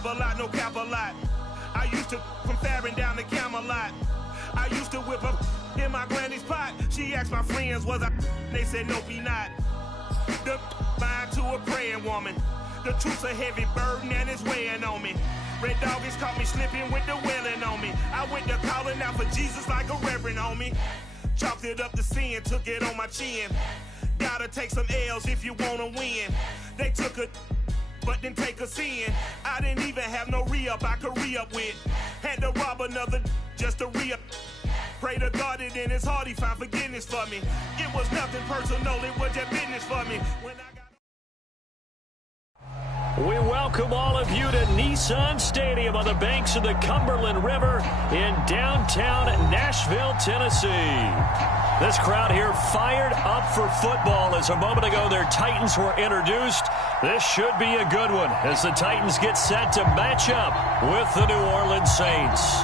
rap a lot, no cap a lot. I used to from Farron down to Camelot. I used to whip up in my granny's pot. She asked my friends, was I? They said, nope, he not. The mind to a praying woman. The truth's a heavy burden and it's weighing on me. Red Doggies caught me slipping with the wailing on me. I went to calling out for Jesus like a reverend on me. Chalked it up to sin, took it on my chin. Gotta take some L's if you wanna win. They took a but didn't take a sin. I didn't even have no re-up I could re-up with. Had to rob another just to re-up. Pray to God that in his heart he found forgiveness for me. It was nothing personal, it was just business for me. When I got We welcome all of you to Nissan Stadium on the banks of the Cumberland River in downtown Nashville, Tennessee. This crowd here fired up for football as a moment ago their Titans were introduced. This should be a good one as the Titans get set to match up with the New Orleans Saints.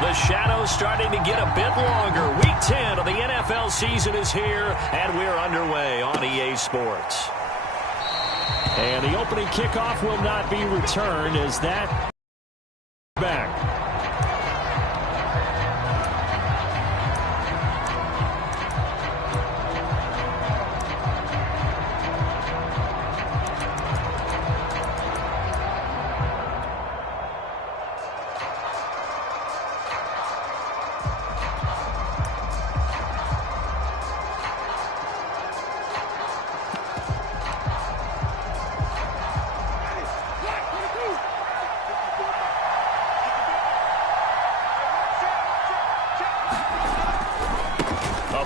The shadows starting to get a bit longer. Week 10 of the NFL season is here, and we're underway on EA Sports. And the opening kickoff will not be returned as that back.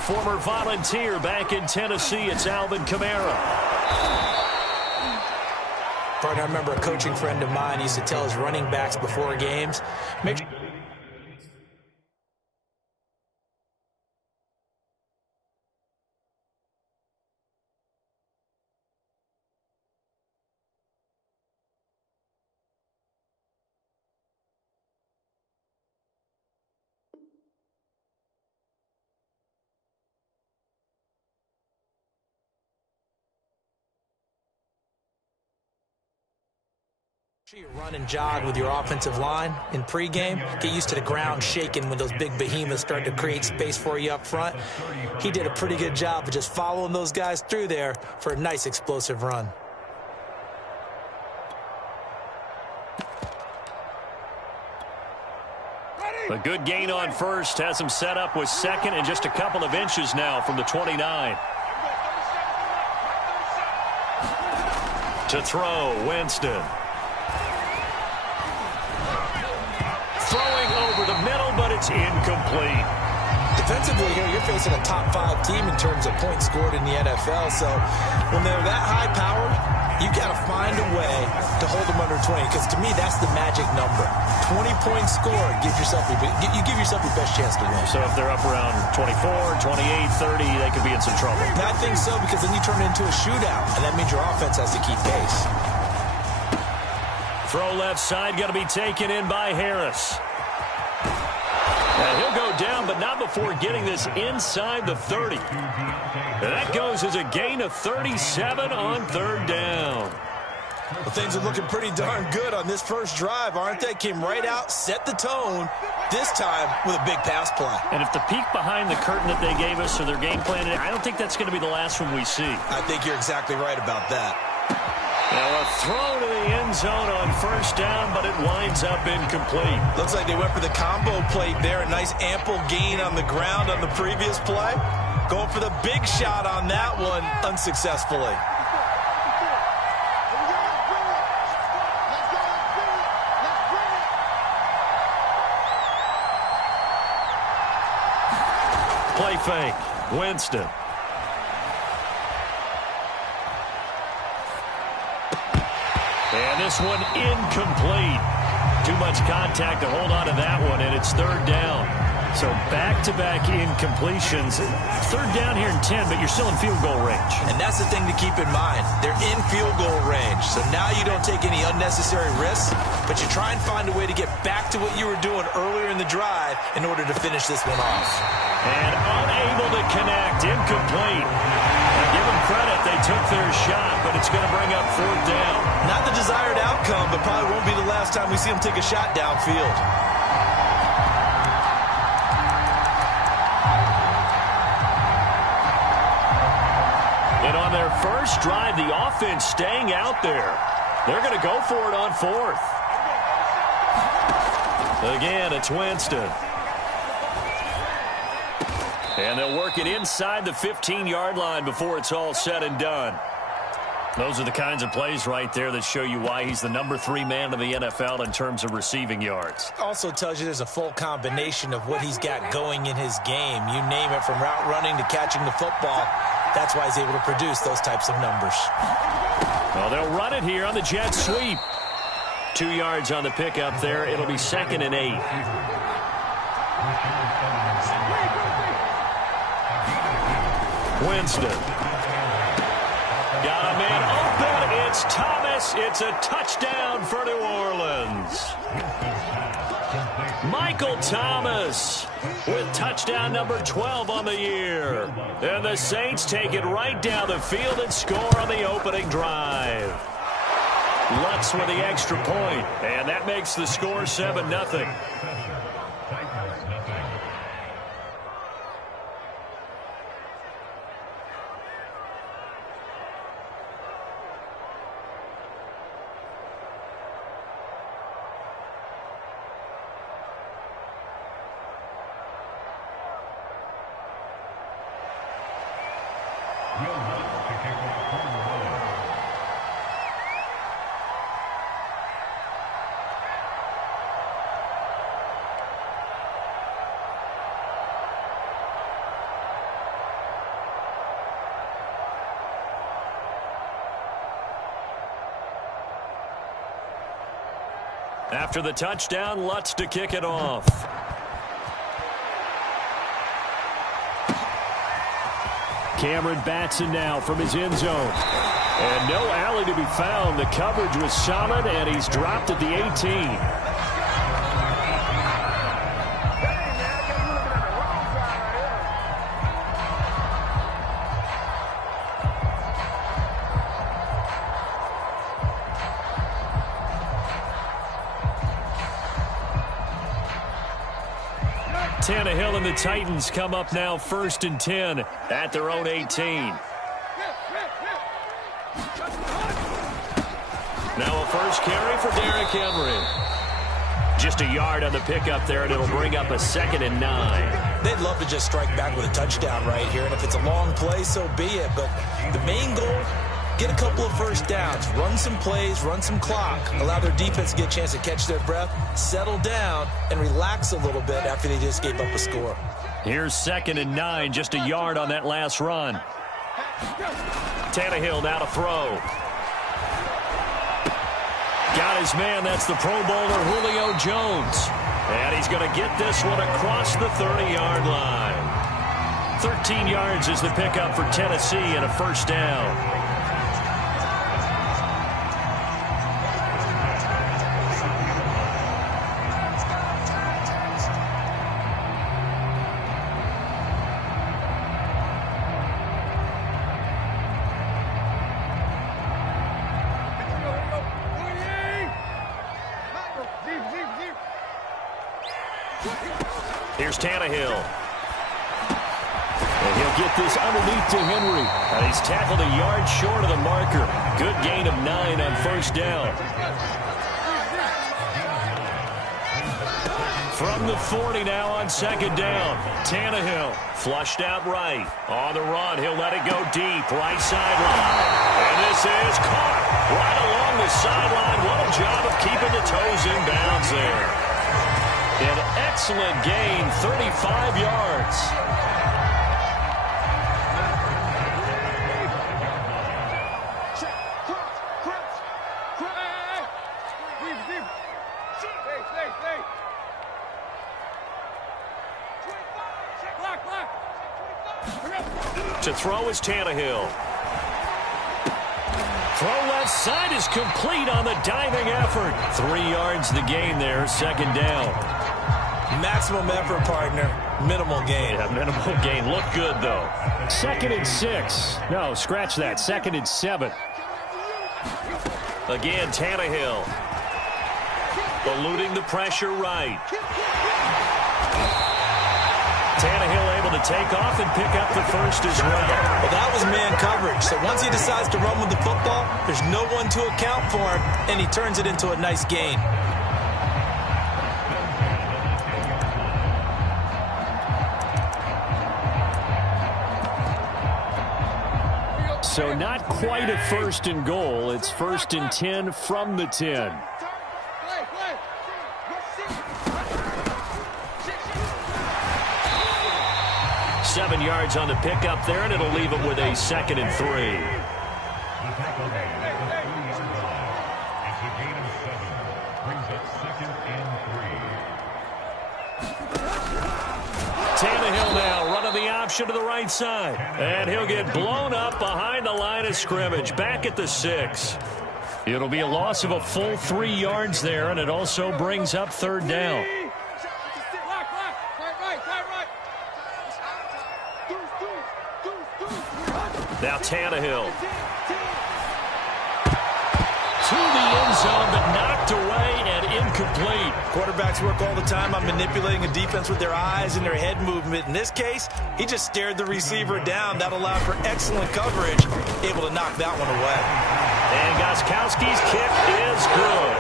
Former Volunteer back in Tennessee, it's Alvin Kamara. Partner, I remember a coaching friend of mine used to tell his running backs before games, make sure you run and jog with your offensive line in pregame. Get used to the ground shaking when those big behemoths start to create space for you up front. He did a pretty good job of just following those guys through there for a nice explosive run. A good gain on first has him set up with second and just a couple of inches now from the 29. To throw, Winston. Throwing over the middle, but it's incomplete. Defensively here, you're facing a top-5 team in terms of points scored in the NFL. So when they're that high-powered, you got to find a way to hold them under 20. Because to me, that's the magic number. 20 points scored, you give yourself your best chance to win. So if they're up around 24, 28, 30, they could be in some trouble. I think so, because then you turn it into a shootout, and that means your offense has to keep pace. Throw left side, got to be taken in by Harris. And he'll go down, but not before getting this inside the 30. That goes as a gain of 37 on third down. Well, things are looking pretty darn good on this first drive, aren't they? Came right out, set the tone, this time with a big pass play. And if the peek behind the curtain that they gave us or their game plan, I don't think that's going to be the last one we see. I think you're exactly right about that. Now a throw to the end zone on first down, but it winds up incomplete. Looks like they went for the combo plate there. A nice ample gain on the ground on the previous play. Going for the big shot on that one unsuccessfully. Play fake. Winston. And this one incomplete. Too much contact to hold on to that one, and it's third down. So back-to-back incompletions. Third down here in 10, but you're still in field goal range. And that's the thing to keep in mind. They're in field goal range. So now you don't take any unnecessary risks, but you try and find a way to get back to what you were doing earlier in the drive in order to finish this one off. And unable to connect, incomplete. Now give them credit, they took their shot, but it's going to bring up 4th down. Not the desired outcome, but probably won't be the last time we see them take a shot downfield. And on their first drive, the offense staying out there. They're going to go for it on 4th. Again, it's Winston. And they'll work it inside the 15-yard line before it's all said and done. Those are the kinds of plays right there that show you why he's the number 3 man in the NFL in terms of receiving yards. Also tells you there's a full combination of what he's got going in his game. You name it, from route running to catching the football. That's why he's able to produce those types of numbers. Well, they'll run it here on the jet sweep. 2 yards on the pickup there. It'll be 2nd and 8. Winston. Got a man open. It's Thomas. It's a touchdown for New Orleans. Michael Thomas with touchdown number 12 on the year. And the Saints take it right down the field and score on the opening drive. Lutz with the extra point, and that makes the score 7-0. After the touchdown, Lutz to kick it off. Cameron Batson now from his end zone. And no alley to be found. The coverage was solid, and he's dropped at the 18. Tannehill and the Titans come up now 1st and 10 at their own 18. Now a first carry for Derrick Henry. Just a yard on the pickup there, and it'll bring up a 2nd and 9. They'd love to just strike back with a touchdown right here, and if it's a long play, so be it. But the main goal, get a couple of first downs, run some plays, run some clock, allow their defense to get a chance to catch their breath, settle down, and relax a little bit after they just gave up a score. Here's 2nd and 9, just a yard on that last run. Tannehill now to throw. Got his man, that's the Pro Bowler Julio Jones. And he's going to get this one across the 30-yard line. 13 yards is the pickup for Tennessee and a first down. Here's Tannehill. And he'll get this underneath to Henry. And he's tackled a yard short of the marker. Good gain of 9 on first down. From the 40 now on 2nd down. Tannehill flushed out right. On the run, he'll let it go deep. Right sideline. And this is caught right along the sideline. What a job of keeping the toes in bounds there. An excellent gain, 35 yards. To throw is Tannehill. Throw left side is complete on the diving effort. 3 yards the gain there, second down. Maximum effort, partner. Minimal gain. Yeah, minimal gain. Look good, though. 2nd and 6. No, scratch that. 2nd and 7. Again, Tannehill. Eluding the pressure right. Tannehill able to take off and pick up the first as well. Well, that was man coverage. So once he decides to run with the football, there's no one to account for him, and he turns it into a nice gain. So not quite a 1st and goal. It's 1st and 10 from the 10. Seven yards on the pickup there, and it'll leave him with a 2nd and 3. Tannehill now running the option to the right side. And he'll get blown up behind the line of scrimmage. Back at the 6. It'll be a loss of a full 3 yards there, and it also brings up 3rd down. Now Tannehill. To the end zone, but knocked away and incomplete. Quarterbacks work all the time on manipulating a defense with their eyes and their head movement. In this case, he just stared the receiver down. That allowed for excellent coverage, able to knock that one away. And Gostkowski's kick is good.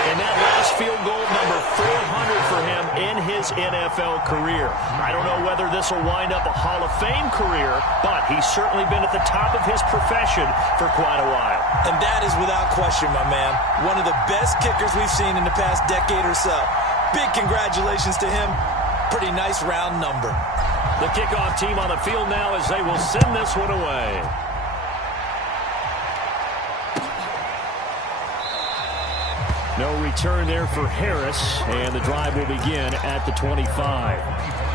And that last field goal, number 400 for him in his NFL career. I don't know whether this will wind up a Hall of Fame career, but he's certainly been at the top of his profession for quite a while. And that is without question, my man. One of the best kickers we've seen in the past decade or so. Big congratulations to him. Pretty nice round number. The kickoff team on the field now as they will send this one away. No return there for Harris, and the drive will begin at the 25.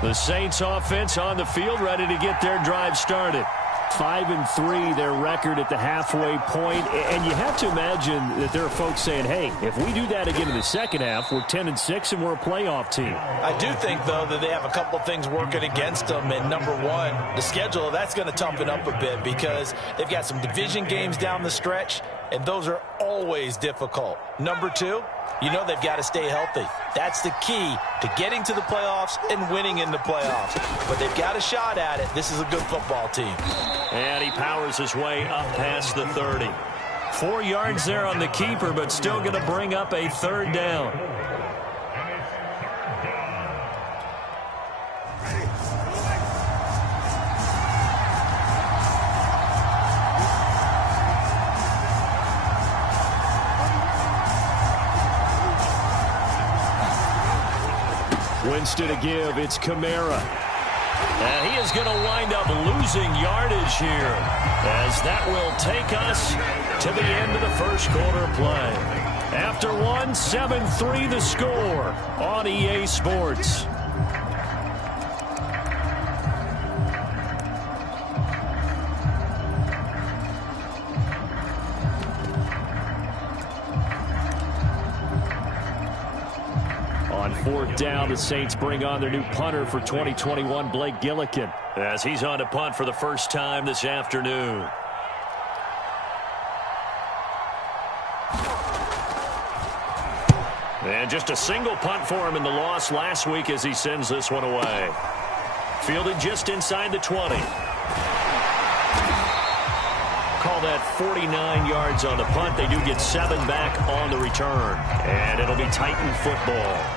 The Saints offense on the field, ready to get their drive started. 5-3, their record at the halfway point. And you have to imagine that there are folks saying, hey, if we do that again in the second half, we're 10-6 and we're a playoff team. I do think, though, that they have a couple of things working against them. And number one, the schedule, that's going to toughen up a bit because they've got some division games down the stretch, and those are always difficult. Number two, you know they've got to stay healthy. That's the key to getting to the playoffs and winning in the playoffs. But they've got a shot at it. This is a good football team. And he powers his way up past the 30. 4 yards there on the keeper, but still going to bring up a 3rd down. Winston to give. It's Kamara. And he is going to wind up losing yardage here, as that will take us to the end of the first quarter play. After one, 7-3 the score on EA Sports. On 4th down, the Saints bring on their new punter for 2021, Blake Gillikin, as he's on to punt for the first time this afternoon. And just a single punt for him in the loss last week as he sends this one away. Fielded just inside the 20. Call that 49 yards on the punt. They do get 7 back on the return. And it'll be Titan football.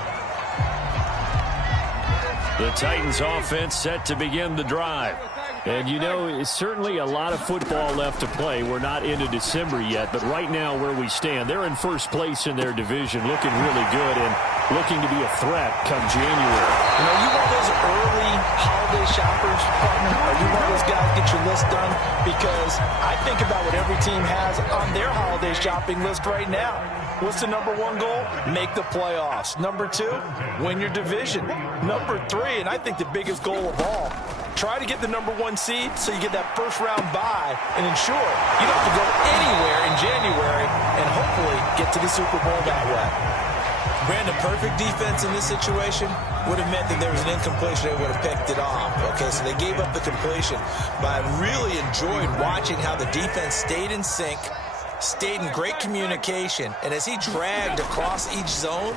The Titans offense set to begin the drive. And, you know, it's certainly a lot of football left to play. We're not into December yet, but right now where we stand, they're in first place in their division, looking really good. And looking to be a threat come January. You know, you one of those early holiday shoppers, partner? Are you one of those guys get your list done? Because I think about what every team has on their holiday shopping list right now. What's the number one goal? Make the playoffs. Number two, win your division. Number three, and I think the biggest goal of all, try to get the number one seed so you get that first round bye and ensure you don't have to go anywhere in January and hopefully get to the Super Bowl that way. Brandon, perfect defense in this situation would have meant that there was an incompletion. They would have picked it off. Okay, so they gave up the completion. But I really enjoyed watching how the defense stayed in sync, stayed in great communication, and as he dragged across each zone,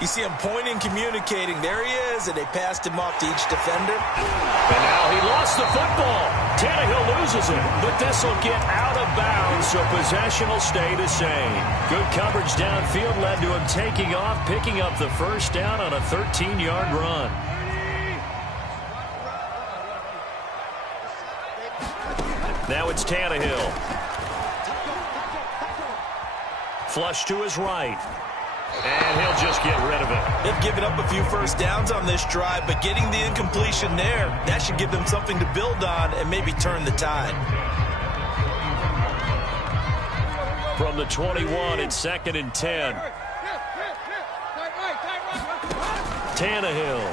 you see him pointing, communicating. There he is, and they passed him off to each defender. And now he lost the football. Tannehill loses it, but this will get out of bounds, so possession will stay the same. Good coverage downfield led to him taking off, picking up the first down on a 13-yard run. Now it's Tannehill. Flush to his right. And he'll just get rid of it. They've given up a few first downs on this drive, but getting the incompletion there, that should give them something to build on and maybe turn the tide. From the 21, it's 2nd and 10. Tannehill.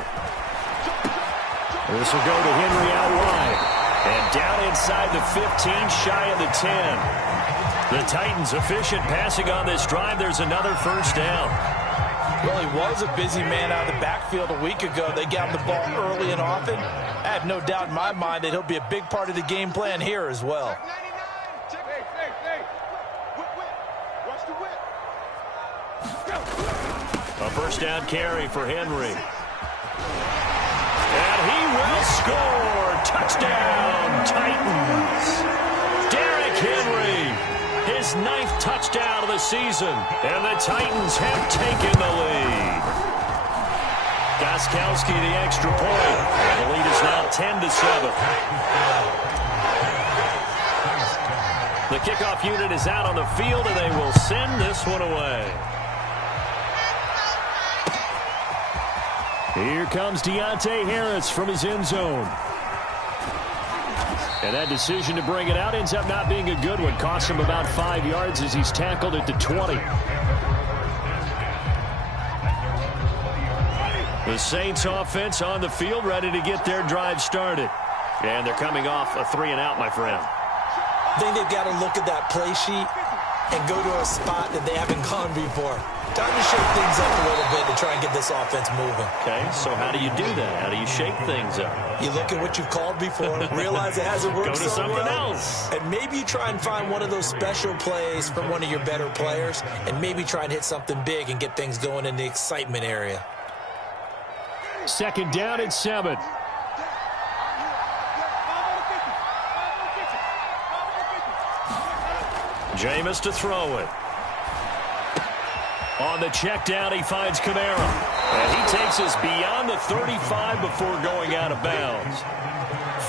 This will go to Henry out wide. And down inside the 15, shy of the 10. The Titans efficient passing on this drive. There's another first down. Well, he was a busy man out of the backfield a week ago. They got him the ball early and often. I have no doubt in my mind that he'll be a big part of the game plan here as well. A first down carry for Henry. And he will score. Touchdown, Titans. Derrick Henry. His 9th touchdown of the season, and the Titans have taken the lead. Gostkowski the extra point. The lead is now 10-7. The kickoff unit is out on the field, and they will send this one away. Here comes Deontay Harris from his end zone. And that decision to bring it out ends up not being a good one. Costs him about 5 yards as he's tackled at the 20. The Saints offense on the field ready to get their drive started. And they're coming off a 3-and-out, my friend. I think they've got to look at that play sheet and go to a spot that they haven't gone before. Time to shake things up a little bit to try and get this offense moving. Okay, so how do you do that? How do you shake things up? You look at what you've called before, realize it hasn't worked so well. Go to something else. And maybe you try and find one of those special plays from one of your better players, and maybe try and hit something big and get things going in the excitement area. 2nd down and 7. Jameis to throw it. On the check down, he finds Kamara. And he takes us beyond the 35 before going out of bounds.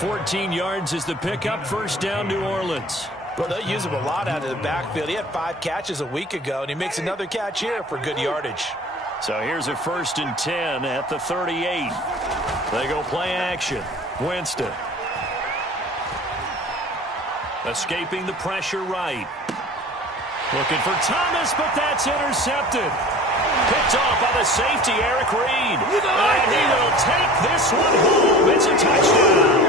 14 yards is the pickup. First down, New Orleans. Well, they'll use him a lot out of the backfield. He had 5 catches a week ago, and he makes another catch here for good yardage. So here's a 1st and 10 at the 38. They go play action. Winston. Escaping the pressure right. Looking for Thomas, but that's intercepted. Picked off by the safety, Eric Reed. And he will take this one home. It's a touchdown.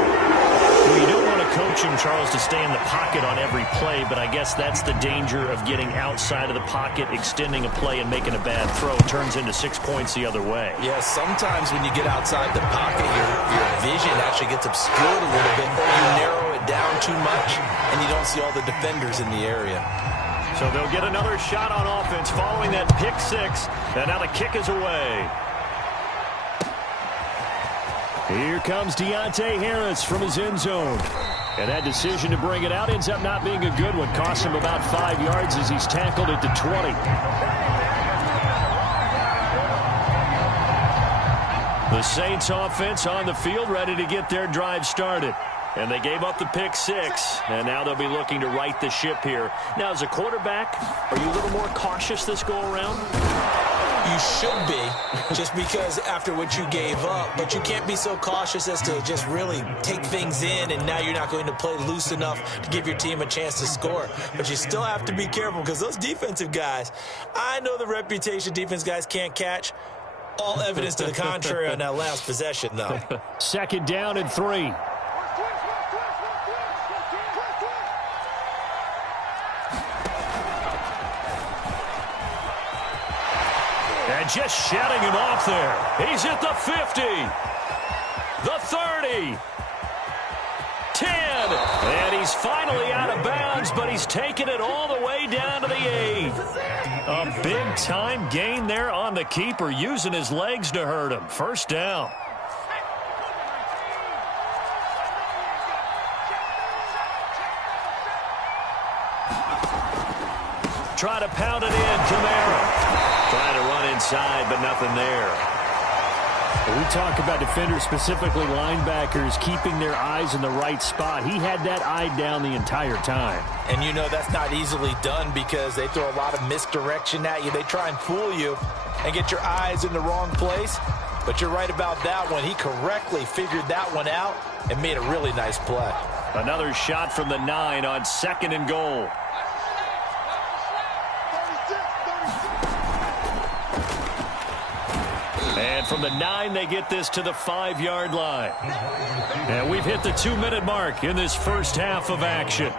Well, you don't want to coach him, Charles, to stay in the pocket on every play, but I guess that's the danger of getting outside of the pocket, extending a play, and making a bad throw. Turns into 6 points the other way. Yeah, sometimes when you get outside the pocket, your vision actually gets obscured a little bit, or you narrow it down too much, and you don't see all the defenders in the area. So they'll get another shot on offense following that pick 6, and now the kick is away. Here comes Deontay Harris from his end zone. And that decision to bring it out ends up not being a good one. Costs him about 5 yards as he's tackled at the 20. The Saints offense on the field ready to get their drive started. And they gave up the pick 6, and now they'll be looking to right the ship here. Now, as a quarterback, are you a little more cautious this go-around? You should be, just because after what you gave up. But you can't be so cautious as to just really take things in, and now you're not going to play loose enough to give your team a chance to score. But you still have to be careful, because those defensive guys, I know the reputation defense guys can't catch. All evidence to the contrary on that last possession, though. 2nd down and 3. And just shutting him off there. He's at the 50, the 30, 10, and he's finally out of bounds, but he's taken it all the way down to the 8. A big-time gain there on the keeper, using his legs to hurt him. 1st down. Try to pound it in, Kamara. Trying to run inside, but nothing there. We talk about defenders, specifically linebackers, keeping their eyes in the right spot. He had that eye down the entire time. And you know that's not easily done, because they throw a lot of misdirection at you. They try and fool you and get your eyes in the wrong place. But you're right about that one. He correctly figured that one out and made a really nice play. Another shot from the 9 on 2nd and goal. And from the 9, they get this to the 5-yard line. And we've hit the 2-minute mark in this first half of action.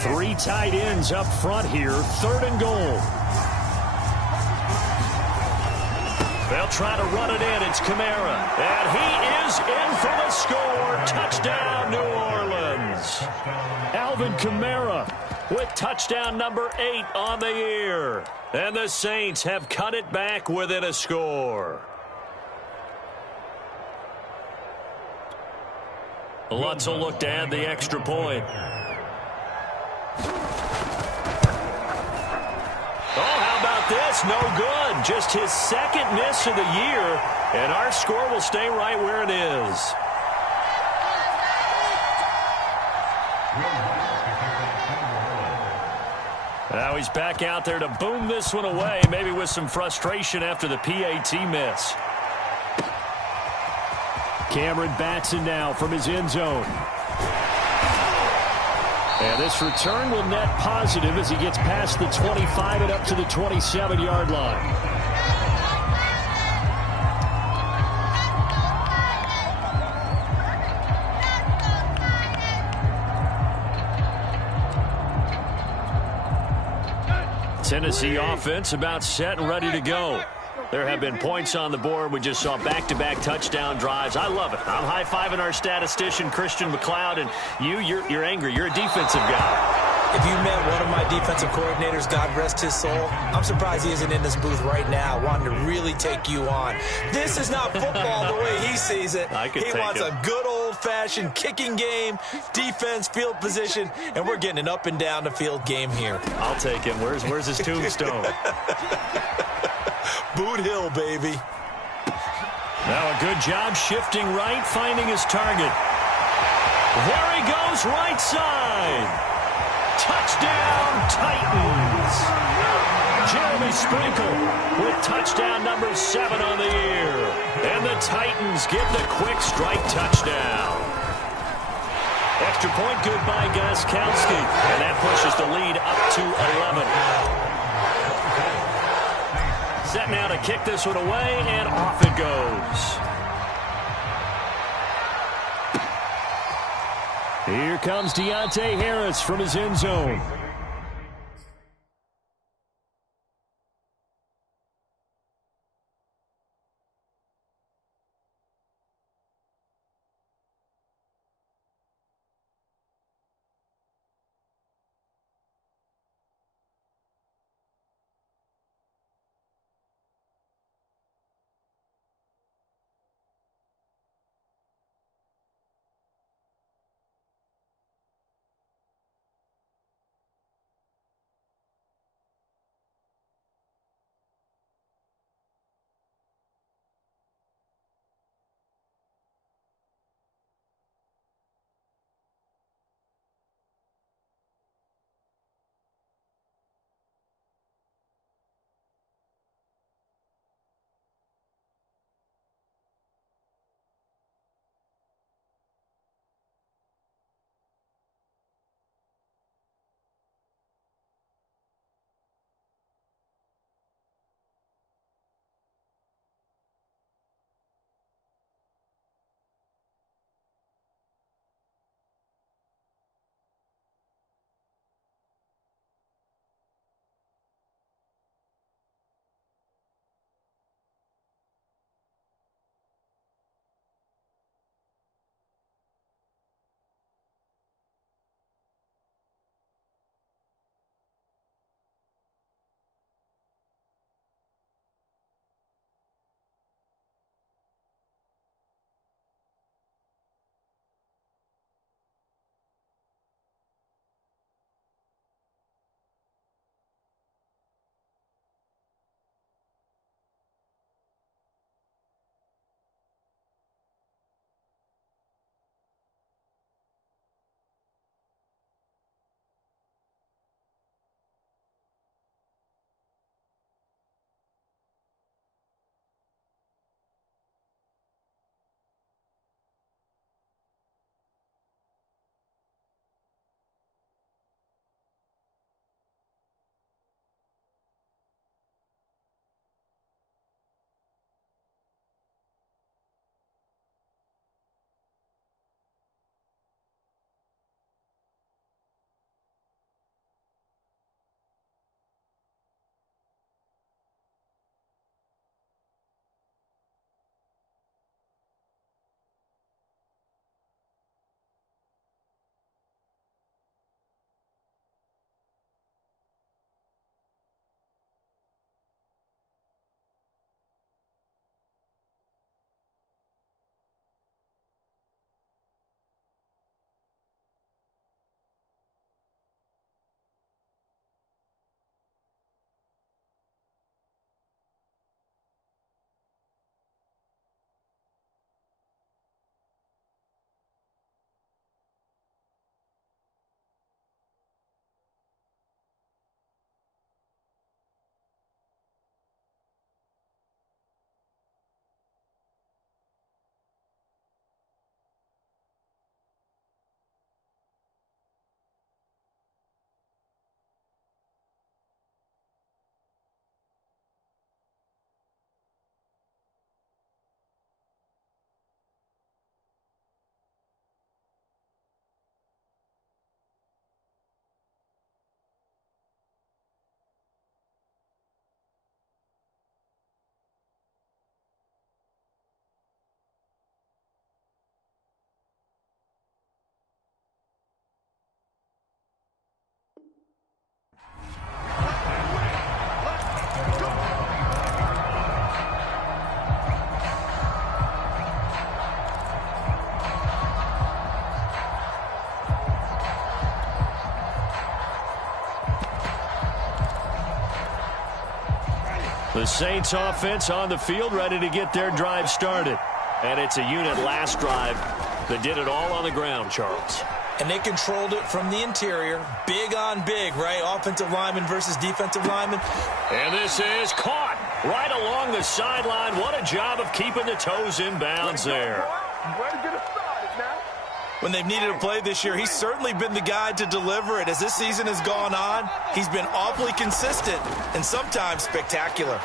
Three tight ends up front here. 3rd and goal. They'll try to run it in. It's Kamara. And he is in for the score. Touchdown, New Orleans. Alvin Kamara with touchdown number 8 on the year. And the Saints have cut it back within a score. Lutz will look to add the extra point. This no good. Just his 2nd miss of the year, and our score will stay right where it is. Now he's back out there to boom this one away, maybe with some frustration after the PAT miss. Cameron Batson now from his end zone. And this return will net positive as he gets past the 25 and up to the 27-yard line. Tennessee offense about set and ready to go. There have been points on the board. We just saw back-to-back touchdown drives. I love it. I'm high-fiving our statistician, Christian McLeod, and you're angry. You're a defensive guy. If you met one of my defensive coordinators, God rest his soul, I'm surprised he isn't in this booth right now wanting to really take you on. This is not football the way he sees it. He wants a good old-fashioned kicking game, defense, field position, and we're getting an up-and-down-the-field game here. I'll take him. Where's his tombstone? Boot Hill, baby. Now a good job shifting right, finding his target. There he goes, right side. Touchdown, Titans. Jeremy Sprinkle with touchdown number 7 on the year. And the Titans get the quick strike touchdown. Extra point good by Gostkowski. And that pushes the lead up to 11. Set now to kick this one away, and off it goes. Here comes Deontay Harris from his end zone. The Saints offense on the field, ready to get their drive started. And it's a unit last drive that did it all on the ground, Charles. And they controlled it from the interior. Big on big, right? Offensive lineman versus defensive lineman. And this is caught right along the sideline. What a job of keeping the toes in bounds there. When they've needed a play this year, he's certainly been the guy to deliver it. As this season has gone on, he's been awfully consistent and sometimes spectacular.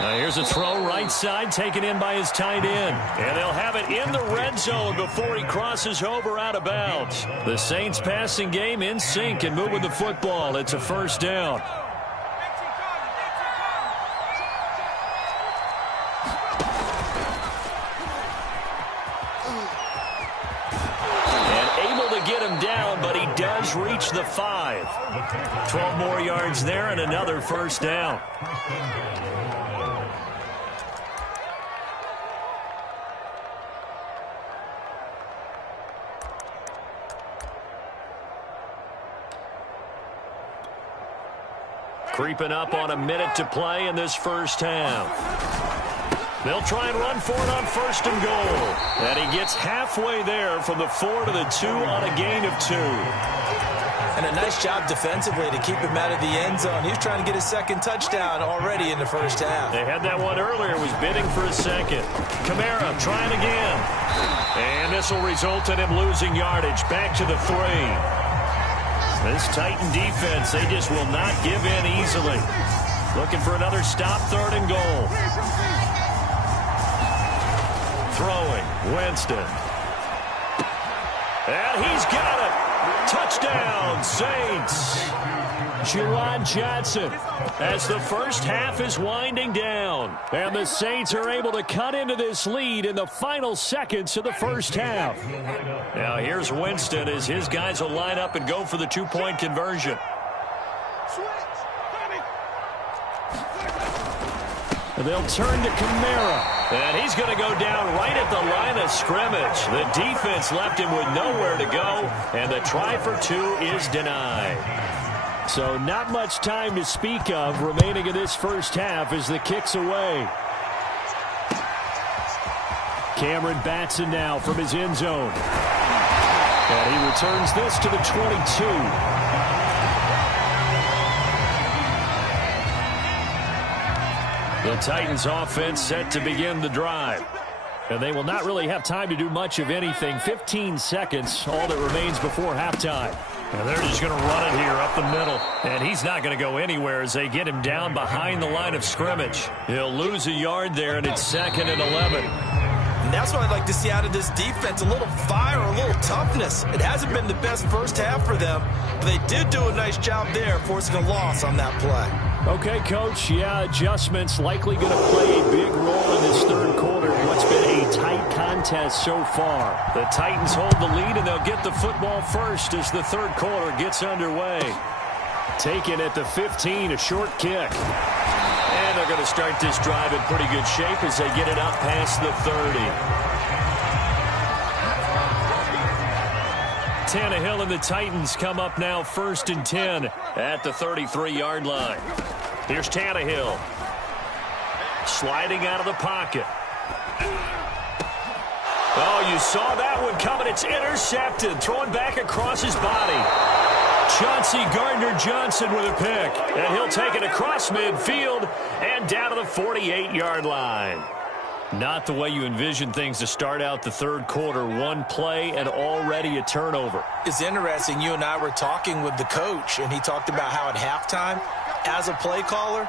Now here's a throw right side taken in by his tight end. And they'll have it in the red zone before he crosses over out of bounds. The Saints passing game in sync and moving the football. It's a first down. Does reach the 5. 12 more yards there and another first down. Creeping up on a minute to play in this first half. They'll try and run for it on first and goal. And he gets halfway there from the 4 to the 2 on a gain of 2. And a nice job defensively to keep him out of the end zone. He was trying to get his second touchdown already in the first half. They had that one earlier, was bidding for a second. Kamara trying again. And this will result in him losing yardage. Back to the 3. This Titan defense, they just will not give in easily. Looking for another stop, 3rd and goal. Throwing, Winston. And he's got it. Touchdown, Saints. Juwan Johnson as the first half is winding down. And the Saints are able to cut into this lead in the final seconds of the first half. Now here's Winston as his guys will line up and go for the 2-point conversion. They'll turn to Kamara. And he's going to go down right at the line of scrimmage. The defense left him with nowhere to go. And the try for 2 is denied. So not much time to speak of remaining in this first half as the kick's away. Cameron Batson now from his end zone. And he returns this to the 22. The Titans offense set to begin the drive. And they will not really have time to do much of anything. 15 seconds, all that remains before halftime. And they're just going to run it here up the middle. And he's not going to go anywhere as they get him down behind the line of scrimmage. He'll lose a yard there, and it's 2nd and 11. And that's what I'd like to see out of this defense, a little fire, a little toughness. It hasn't been the best first half for them, but they did do a nice job there forcing a loss on that play. Okay, Coach, yeah, adjustments likely going to play a big role in this third quarter. What's been a tight contest so far. The Titans hold the lead, and they'll get the football first as the third quarter gets underway. Taken at the 15, a short kick. And they're going to start this drive in pretty good shape as they get it up past the 30. Tannehill and the Titans come up now 1st and 10 at the 33-yard line. Here's Tannehill. Sliding out of the pocket. Oh, you saw that one coming. It's intercepted. Throwing back across his body. Chauncey Gardner-Johnson with a pick. And he'll take it across midfield and down to the 48-yard line. Not the way you envision things to start out the third quarter. One play and already a turnover. It's interesting. You and I were talking with the coach, and he talked about how at halftime, as a play caller,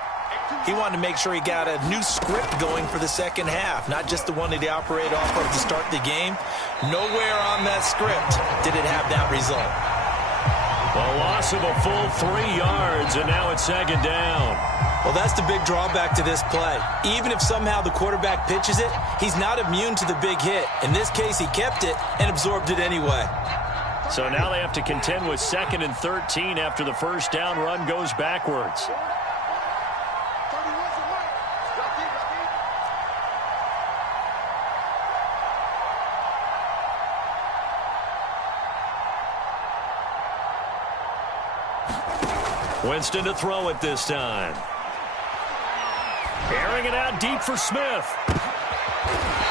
he wanted to make sure he got a new script going for the second half, not just the one that he operated off of to start the game. Nowhere on that script did it have that result. A loss of a full 3 yards, and now it's 2nd down. Well, that's the big drawback to this play. Even if somehow the quarterback pitches it, he's not immune to the big hit. In this case, he kept it and absorbed it anyway. So now they have to contend with 2nd and 13 after the first down run goes backwards. Winston to throw it this time. Airing it out deep for Smith.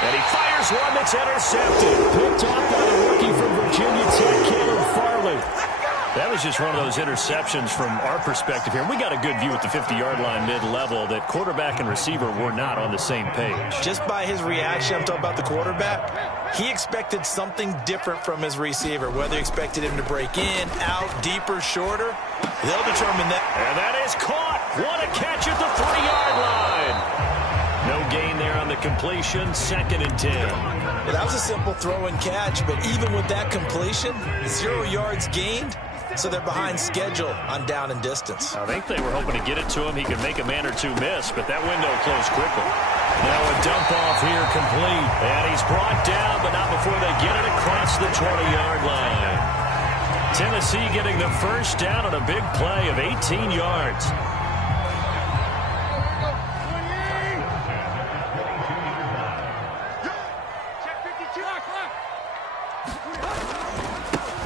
And he fires one that's intercepted. Picked off by the rookie from Virginia Tech, Caleb Farley. That was just one of those interceptions from our perspective here. We got a good view at the 50-yard line mid-level that quarterback and receiver were not on the same page. Just by his reaction, I'm talking about the quarterback, he expected something different from his receiver. Whether he expected him to break in, out, deeper, shorter, they'll determine that. And that is caught. What a catch at the 3-yard line. No gain there on the completion, 2nd and 10. Well, that was a simple throw and catch, but even with that completion, 0 yards gained. So they're behind schedule on down and distance. I think they were hoping to get it to him. He could make a man or two miss, but that window closed quickly. Now a dump off here complete. And he's brought down, but not before they get it across the 20-yard line. Tennessee getting the first down on a big play of 18 yards.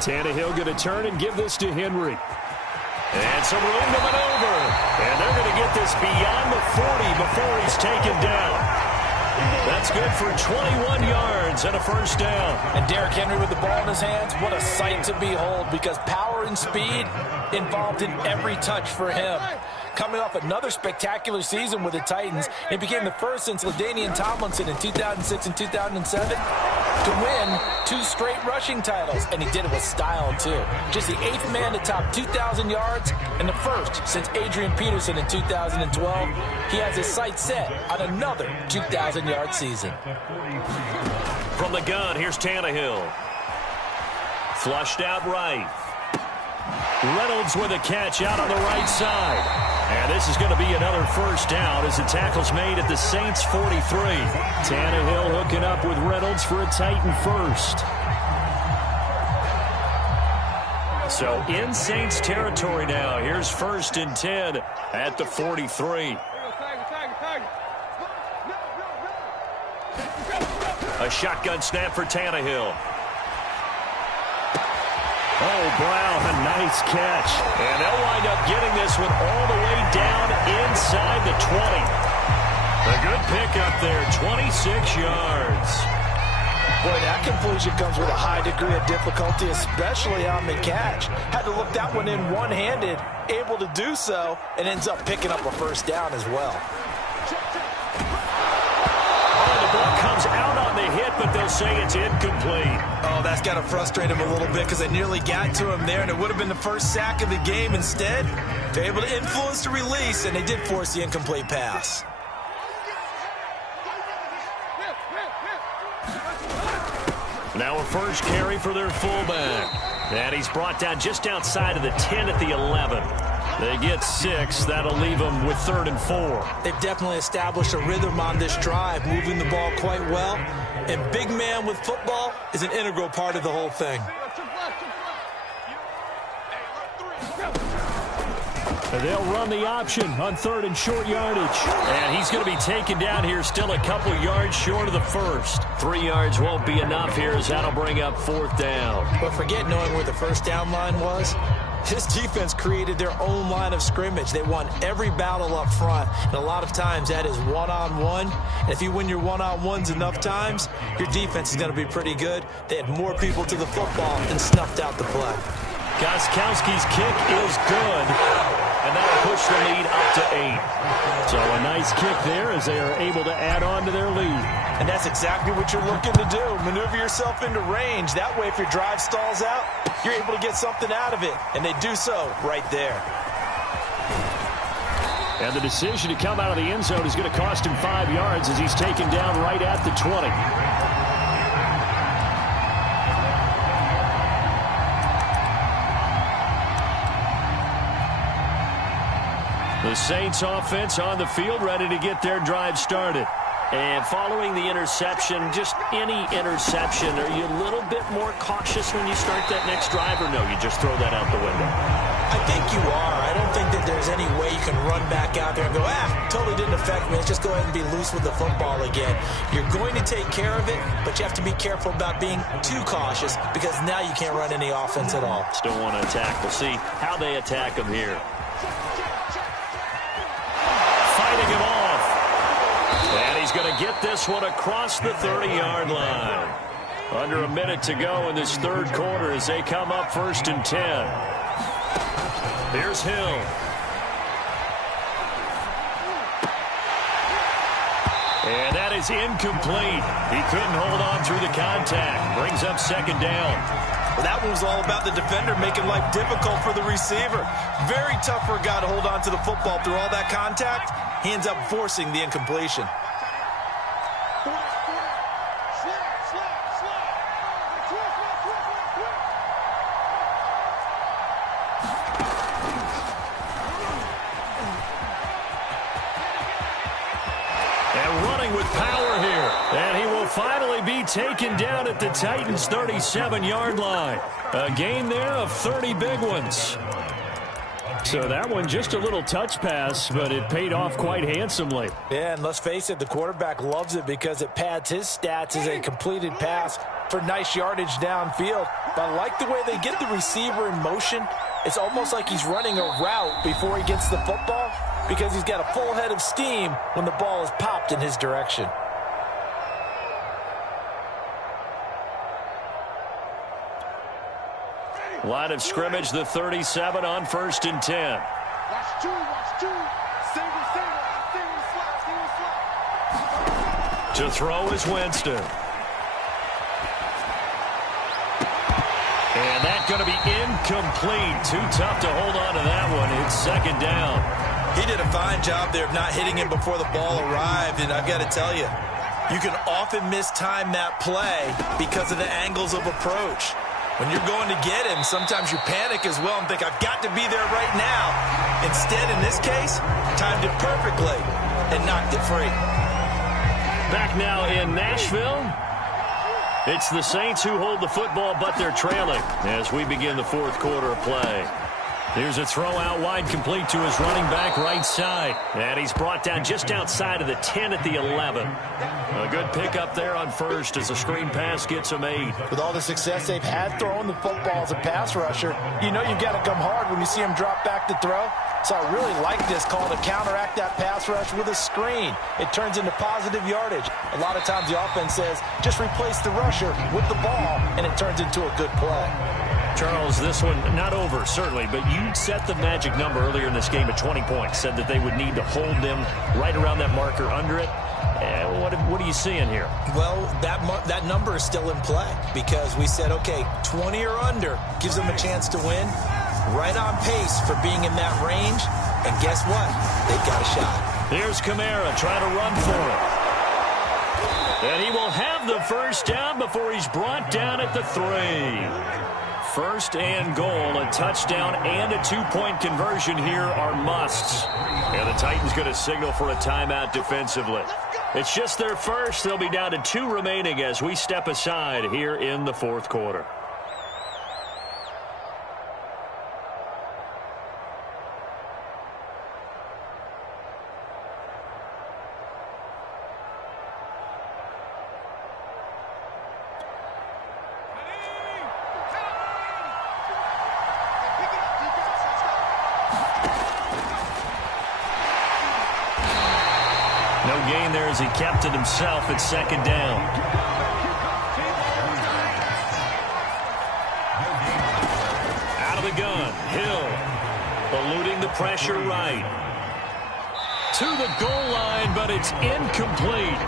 Tannehill going to turn and give this to Henry. And some room to maneuver. And they're going to get this beyond the 40 before he's taken down. That's good for 21 yards and a first down. And Derrick Henry with the ball in his hands, what a sight to behold, because power and speed involved in every touch for him. Coming off another spectacular season with the Titans, it became the first since LaDainian Tomlinson in 2006 and 2007 to win 2 straight rushing titles, and he did it with style too. Just the 8th man to top 2,000 yards and the first since Adrian Peterson in 2012. He has his sights set on another 2,000-yard season. From the gun, here's Tannehill. Flushed out right. Reynolds with a catch out on the right side. And this is going to be another first down as the tackle's made at the Saints 43. Tannehill hooking up with Reynolds for a Titan first. So in Saints territory now. Here's 1st and 10 at the 43. A shotgun snap for Tannehill. Oh, Brown, a nice catch. And they'll wind up getting this one all the way down inside the 20. A good pickup there, 26 yards. Boy, that completion comes with a high degree of difficulty, especially on the catch. Had to look that one in one-handed, able to do so, and ends up picking up a first down as well. The ball comes out on the hit, but they'll say it's incomplete. Oh, that's got to frustrate him a little bit because they nearly got to him there, and it would have been the first sack of the game. Instead, they're able to influence the release, and they did force the incomplete pass. Now a first carry for their fullback. And he's brought down just outside of the 10 at the 11. They get 6. That'll leave them with 3rd and 4. They've definitely established a rhythm on this drive, moving the ball quite well. And big man with football is an integral part of the whole thing. And they'll run the option on 3rd and short yardage. And he's going to be taken down here still a couple yards short of the first. 3 yards won't be enough here as that'll bring up 4th down. But forget knowing where the first down line was. This defense created their own line of scrimmage. They won every battle up front, and a lot of times that is one-on-one. And if you win your one-on-ones enough times, your defense is going to be pretty good. They had more people to the football and snuffed out the play. Gostkowski's kick is good, and that'll push the lead up to 8. So a nice kick there as they are able to add on to their lead. And that's exactly what you're looking to do. Maneuver yourself into range. That way, if your drive stalls out, you're able to get something out of it. And they do so right there. And the decision to come out of the end zone is going to cost him 5 yards as he's taken down right at the 20. The Saints offense on the field, ready to get their drive started. And following the interception, just any interception, are you a little bit more cautious when you start that next drive, or no, you just throw that out the window? I think you are. I don't think that there's any way you can run back out there and go, totally didn't affect me. Let's just go ahead and be loose with the football again. You're going to take care of it, but you have to be careful about being too cautious because now you can't run any offense at all. Still want to attack. We'll see how they attack them here. Fighting him off. And he's going to get this one across the 30-yard line. Under a minute to go in this third quarter as they come up 1st and 10. Here's Hill. And that is incomplete. He couldn't hold on through the contact. Brings up 2nd down. Well, that one was all about the defender making life difficult for the receiver. Very tough for a guy to hold on to the football through all that contact. He ends up forcing the incompletion. Finally be taken down at the Titans' 37-yard line. A gain there of 30 big ones. So that one just a little touch pass, but it paid off quite handsomely. Yeah, and let's face it, the quarterback loves it because it pads his stats as a completed pass for nice yardage downfield. But I like the way they get the receiver in motion. It's almost like he's running a route before he gets the football because he's got a full head of steam when the ball is popped in his direction. Line of scrimmage, the 37 on 1st and 10. Watch two. Single. To throw is Winston. And that's going to be incomplete. Too tough to hold on to that one. It's 2nd down. He did a fine job there of not hitting him before the ball arrived, and I've got to tell you, you can often mistime that play because of the angles of approach. When you're going to get him, sometimes you panic as well and think, I've got to be there right now. Instead, in this case, timed it perfectly and knocked it free. Back now in Nashville. It's the Saints who hold the football, but they're trailing as we begin the 4th quarter of play. Here's a throw out wide, complete to his running back right side. And he's brought down just outside of the 10 at the 11. A good pickup there on 1st as the screen pass gets him 8. With all the success they've had throwing the football as a pass rusher, you know you've got to come hard when you see him drop back to throw. So I really like this call to counteract that pass rush with a screen. It turns into positive yardage. A lot of times the offense says, just replace the rusher with the ball, and it turns into a good play. Charles, this one not over, certainly, but you set the magic number earlier in this game at 20 points, said that they would need to hold them right around that marker under it. What are you seeing here? Well, that number is still in play because we said, okay, 20 or under gives them a chance to win. Right on pace for being in that range. And guess what? They've got a shot. Here's Kamara trying to run for it. And he will have the 1st down before he's brought down at the 3. 1st and goal, a touchdown and a 2-point conversion here are musts. And the Titans going to signal for a timeout defensively. It's just their first. They'll be down to 2 remaining as we step aside here in the 4th quarter. Gain there as he kept it himself at 2nd down. Out of the gun, Hill eluding the pressure right. To the goal line, but it's incomplete.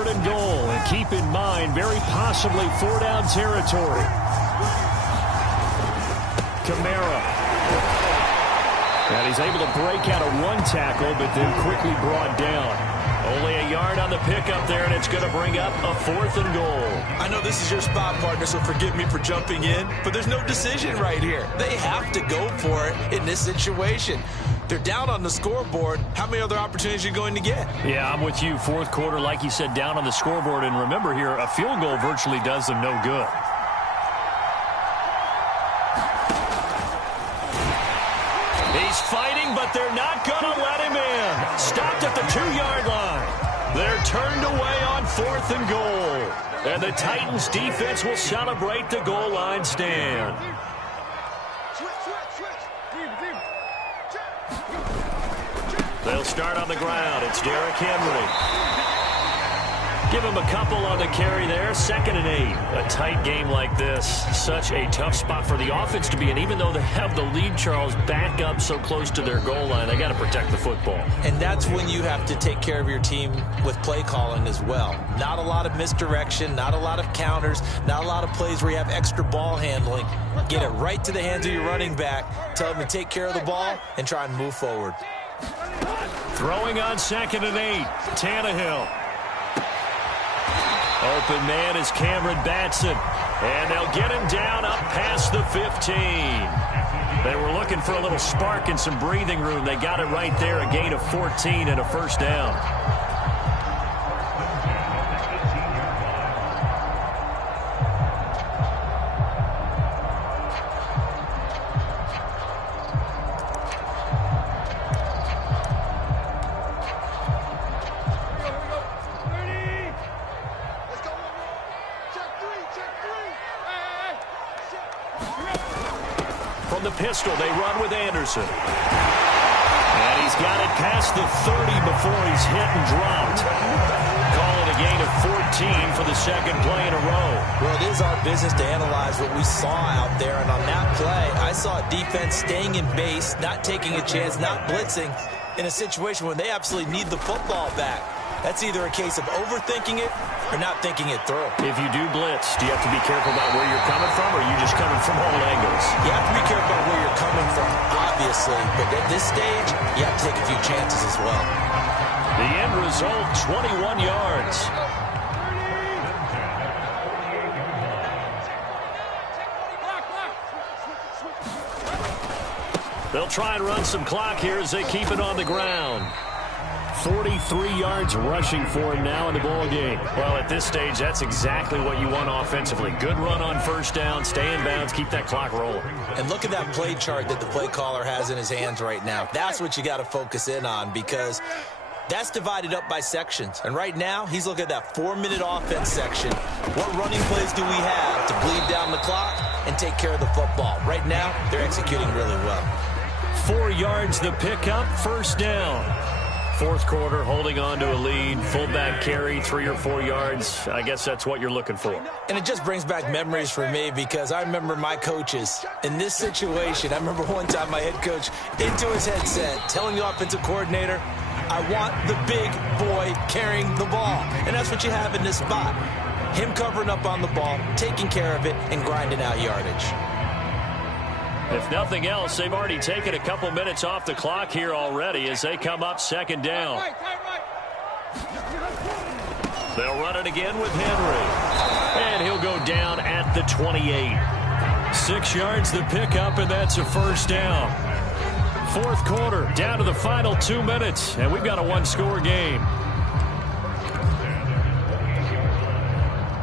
And goal, and keep in mind, very possibly 4-down territory. Kamara. And he's able to break out of 1 tackle, but then quickly brought down. Only a yard on the pickup there, and it's going to bring up a 4th and goal. I know this is your spot, partner, so forgive me for jumping in, but there's no decision right here. They have to go for it in this situation. They're down on the scoreboard. How many other opportunities are you going to get? Yeah, I'm with you. 4th quarter, like you said, down on the scoreboard. And remember here, a field goal virtually does them no good. He's fighting at the 2-yard line. They're turned away on 4th and goal. And the Titans defense will celebrate the goal line stand. They'll start on the ground. It's Derrick Henry. Give him a couple on the carry there. 2nd and 8. A tight game like this. Such a tough spot for the offense to be in. Even though they have the lead, Charles, back up so close to their goal line, they got to protect the football. And that's when you have to take care of your team with play calling as well. Not a lot of misdirection, not a lot of counters, not a lot of plays where you have extra ball handling. Get it right to the hands of your running back. Tell him to take care of the ball and try and move forward. Throwing on 2nd and 8. Tannehill. Open man is Cameron Batson. And they'll get him down up past the 15. They were looking for a little spark and some breathing room. They got it right there, a gain of 14 and a first down. From the pistol, they run with Anderson. And he's got it past the 30 before he's hit and dropped. Call it a gain of 14 for the 2nd play in a row. Well, it is our business to analyze what we saw out there. And on that play, I saw a defense staying in base, not taking a chance, not blitzing in a situation when they absolutely need the football back. That's either a case of overthinking it or not thinking it through. If you do blitz, do you have to be careful about where you're coming from, or are you just coming from all angles? You have to be careful about where you're coming from, obviously. But at this stage, you have to take a few chances as well. The end result, 21 yards. They'll try and run some clock here as they keep it on the ground. 43 yards rushing for him now in the ball game. Well, at this stage, that's exactly what you want offensively. Good run on 1st down, stay in bounds, keep that clock rolling. And look at that play chart that the play caller has in his hands right now. That's what you got to focus in on, because that's divided up by sections. And right now, he's looking at that 4-minute offense section. What running plays do we have to bleed down the clock and take care of the football? Right now, they're executing really well. 4 yards the pickup, 1st down. 4th quarter, holding on to a lead. Fullback carry, 3 or 4 yards. I guess that's what you're looking for. And it just brings back memories for me, because I remember my coaches in this situation. I remember one time my head coach into his headset telling the offensive coordinator, I want the big boy carrying the ball. And that's what you have in this spot. Him covering up on the ball, taking care of it, and grinding out yardage. If nothing else, they've already taken a couple minutes off the clock here already as they come up 2nd down. They'll run it again with Henry. And he'll go down at the 28. 6 yards the pickup, and that's a 1st down. 4th quarter, down to the final 2 minutes, and we've got a 1-score game.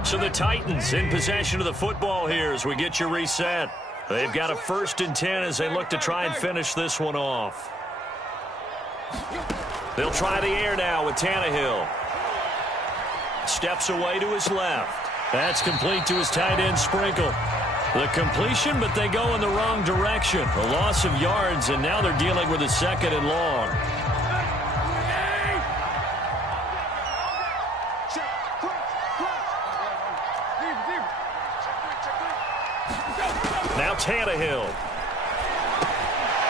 So the Titans in possession of the football here as we get you reset. They've got a 1st and 10 as they look to try and finish this one off. They'll try the air now with Tannehill. Steps away to his left. That's complete to his tight end, Sprinkle. The completion, but they go in the wrong direction. A loss of yards, and now they're dealing with a 2nd and long. Now Tannehill.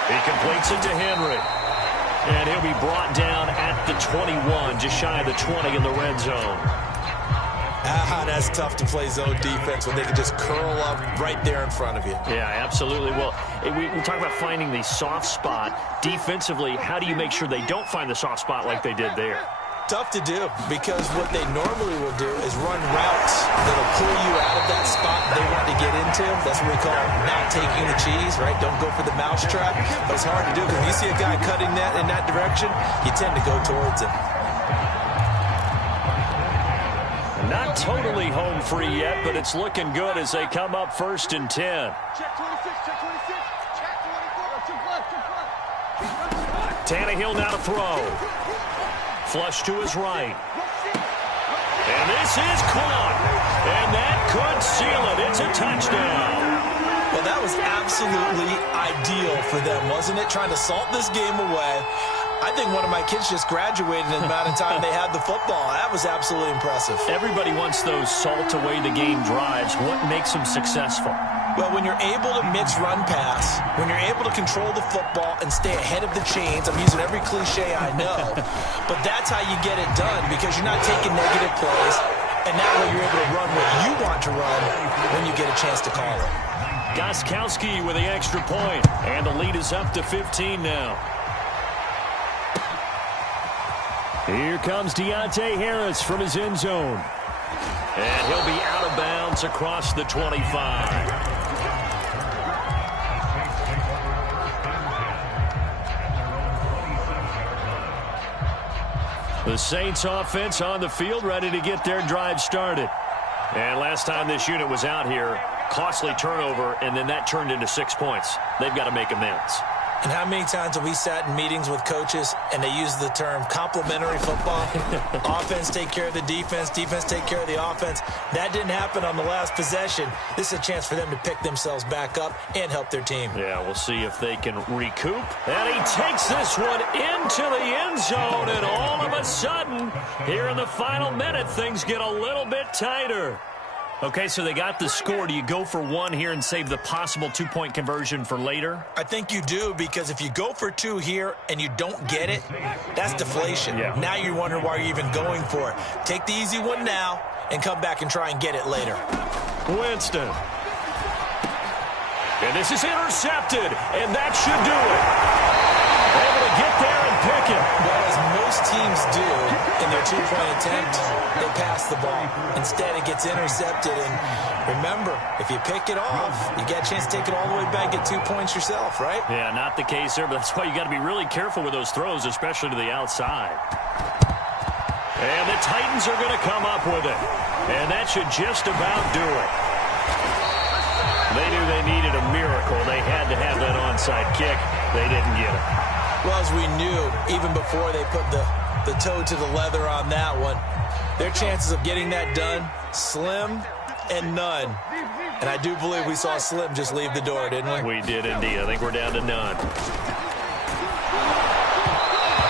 He completes it to Henry. And he'll be brought down at the 21, just shy of the 20 in the red zone. That's tough to play zone defense when they can just curl up right there in front of you. Yeah, absolutely. Well, we talk about finding the soft spot. Defensively, how do you make sure they don't find the soft spot like they did there? Tough to do, because what they normally will do is run routes that'll pull you out of that spot they want to get into. That's what we call not taking the cheese, right? Don't go for the mousetrap. But it's hard to do, because when you see a guy cutting that in that direction, you tend to go towards him. Not totally home free yet, but it's looking good as they come up 1st and 10. Check 26, check 26, check 24, too left. Tannehill now to throw. Flush to his right. And this is caught. And that could seal it. It's a touchdown. Well, that was absolutely ideal for them, wasn't it? Trying to salt this game away. I think one of my kids just graduated in the amount of time they had the football. That was absolutely impressive. Everybody wants those salt away the game drives. What makes them successful? Well, when you're able to mix run pass, when you're able to control the football and stay ahead of the chains, I'm using every cliche I know, but that's how you get it done because you're not taking negative plays, and that way you're able to run what you want to run when you get a chance to call it. Gostkowski with the extra point, and the lead is up to 15 now. Here comes Deontay Harris from his end zone. And he'll be out of bounds across the 25. The Saints offense on the field, ready to get their drive started. And last time this unit was out here, costly turnover, and then that turned into 6 points. They've got to make amends. And how many times have we sat in meetings with coaches and they use the term complementary football? Offense take care of the defense, defense take care of the offense. That didn't happen on the last possession. This is a chance for them to pick themselves back up and help their team. Yeah, we'll see if they can recoup. And he takes this one into the end zone, and all of a sudden, here in the final minute, things get a little bit tighter. Okay, so they got the score. Do you go for one here and save the possible two-point conversion for later? I think you do, because if you go for two here and you don't get it, that's deflation. Yeah. Now you wonder why you're even going for it. Take the easy one now and come back and try and get it later. Winston. And this is intercepted, and that should do it. Able to get there and pick it. Well, as most teams do in their two-point attempt, they pass the ball. Instead, it gets intercepted. And remember, if you pick it off, you get a chance to take it all the way back, get 2 points yourself, right? Yeah, not the case there, but that's why you got to be really careful with those throws, especially to the outside. And the Titans are going to come up with it. And that should just about do it. They knew they needed a miracle. They had to have that onside kick. They didn't get it. Well, as we knew, even before they put the toe to the leather on that one, their chances of getting that done, slim and none. And I do believe we saw Slim just leave the door, didn't we? We did indeed. I think we're down to none.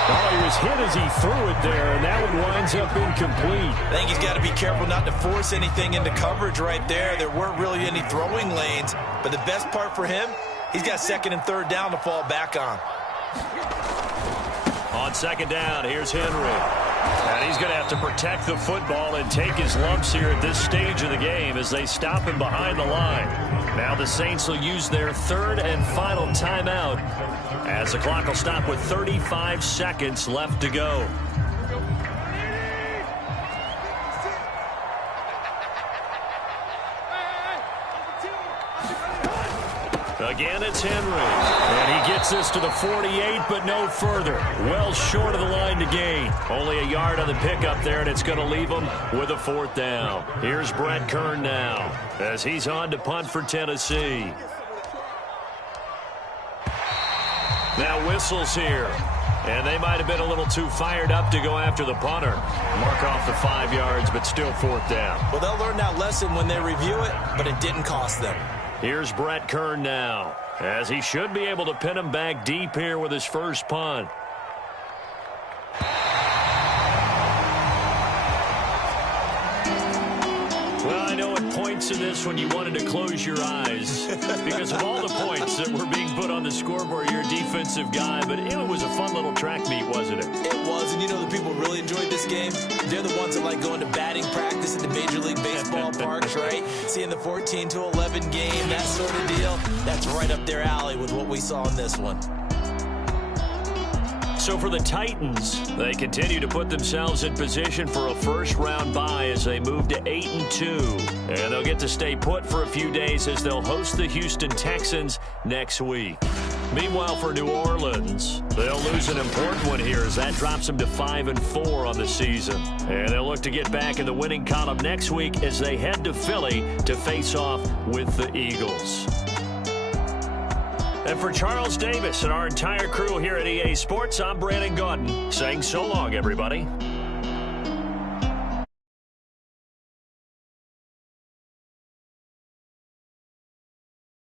Oh, he was hit as he threw it there, and that one winds up incomplete. I think he's got to be careful not to force anything into coverage right there. There weren't really any throwing lanes, but the best part for him, he's got second and third down to fall back on. On second down, here's Henry. And he's going to have to protect the football and take his lumps here at this stage of the game as they stop him behind the line. Now the Saints will use their third and final timeout as the clock will stop with 35 seconds left to go. Again, it's Henry. And he gets this to the 48, but no further. Well short of the line to gain. Only a yard on the pickup there, and it's going to leave him with a fourth down. Here's Brett Kern now as he's on to punt for Tennessee. Now whistles here. And they might have been a little too fired up to go after the punter. Mark off the 5 yards, but still fourth down. Well, they'll learn that lesson when they review it, but it didn't cost them. Here's Brett Kern now, as he should be able to pin him back deep here with his first punt. Well, I know at points in this when you wanted to close your eyes because of all the points that were being put on the scoreboard. You're a defensive guy, but it was a fun little track meet, wasn't it? It was, and you know the people really enjoyed this game? They're the ones that like going to batting practice at the Major League Baseball parks, right? Seeing the 14-11 game, that sort of deal. That's right up their alley with what we saw in this one. So for the Titans, they continue to put themselves in position for a first-round bye as they move to 8-2. And they'll get to stay put for a few days as they'll host the Houston Texans next week. Meanwhile, for New Orleans, they'll lose an important one here as that drops them to 5-4 on the season. And they'll look to get back in the winning column next week as they head to Philly to face off with the Eagles. And for Charles Davis and our entire crew here at EA Sports, I'm Brandon Gaudin saying so long, everybody.